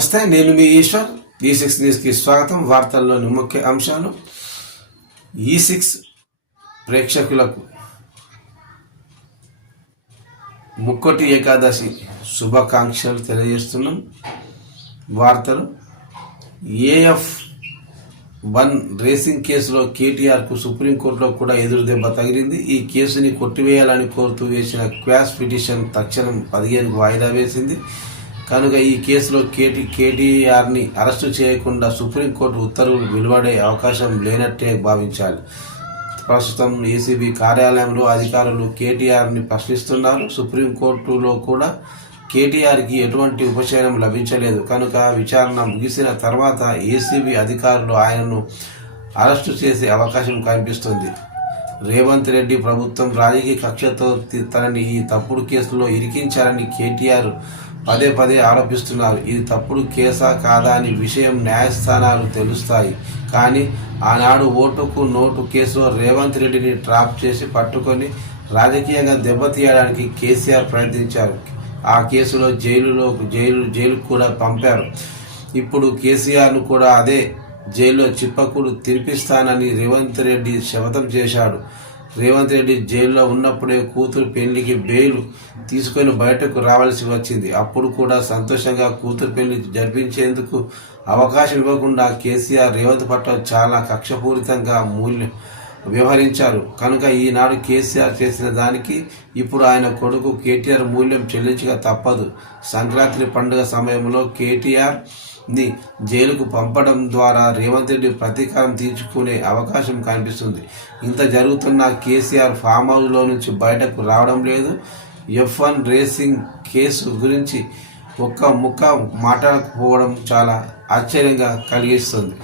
నమస్తే, నేను మీ ఈశ్వర్. E6 న్యూస్కి స్వాగతం. వార్తల్లోని ముఖ్య అంశాలు. E6 ప్రేక్షకులకు ముక్కోటి ఏకాదశి శుభాకాంక్షలు తెలియజేస్తున్నాం. వార్తలు. AF1 రేసింగ్ కేసులో కేటీఆర్కు సుప్రీంకోర్టులో కూడా ఎదురు దెబ్బ తగిలింది. ఈ కేసుని కొట్టివేయాలని కోరుతూ వేసిన క్వాష్ పిటిషన్ తక్షణం 15కు వాయిదా వేసింది. కనుక ఈ కేసులో కేటీఆర్ని అరెస్టు చేయకుండా సుప్రీంకోర్టు ఉత్తర్వులు వెలువడే అవకాశం లేనట్టే భావించాలి. ప్రస్తుతం ఏసీబీ కార్యాలయంలో అధికారులు కేటీఆర్ని ప్రశ్నిస్తున్నారు. సుప్రీంకోర్టులో కూడా కేటీఆర్కి ఎటువంటి ఉపశమనం లభించలేదు. కనుక విచారణ ముగిసిన తర్వాత ఏసీబీ అధికారులు ఆయనను అరెస్టు చేసే అవకాశం కనిపిస్తుంది. రేవంత్ రెడ్డి ప్రభుత్వం రాజకీయ కక్షతో తనని ఈ తప్పుడు కేసులో ఇరికించారని కేటీఆర్ పదే పదే ఆరోపిస్తున్నారు. ఇది తప్పుడు కేసా కాదా అని విషయం న్యాయస్థానాలు తెలుస్తాయి. కానీ ఆనాడు ఓటుకు నోటు కేసులో రేవంత్ రెడ్డిని ట్రాప్ చేసి పట్టుకొని రాజకీయంగా దెబ్బతీయడానికి కేసీఆర్ ప్రయత్నించారు. ఆ కేసులో జైలుకు కూడా పంపారు. ఇప్పుడు కేసీఆర్ను కూడా అదే జైల్లో చిప్పకులు తినిపిస్తానని రేవంత్ రెడ్డి శపథం చేశాడు. రేవంత్ రెడ్డి జైల్లో ఉన్నప్పుడే కూతురు పెళ్లికి బెయిల్ తీసుకొని బయటకు రావాల్సి వచ్చింది. అప్పుడు కూడా సంతోషంగా కూతురు పెళ్లి జరిపించేందుకు అవకాశం ఇవ్వకుండా కేసీఆర్ రేవంత్ పట్ల చాలా కక్షపూరితంగా వ్యవహరించారు. కనుక ఈనాడు కేసీఆర్ చేసిన దానికి ఇప్పుడు ఆయన కొడుకు కేటీఆర్ మూల్యం చెల్లించక తప్పదు. సంక్రాంతి పండుగ సమయంలో కేటీఆర్ని జైలుకు పంపడం ద్వారా రేవంత్ రెడ్డి ప్రతీకారం తీర్చుకునే అవకాశం కనిపిస్తుంది. ఇంత జరుగుతున్న కేసీఆర్ ఫామ్ హౌస్లో నుంచి బయటకు రావడం లేదు. F1 రేసింగ్ కేసు గురించి ఒక్క ముక్క మాట్లాడకపోవడం చాలా ఆశ్చర్యంగా కలిగిస్తుంది.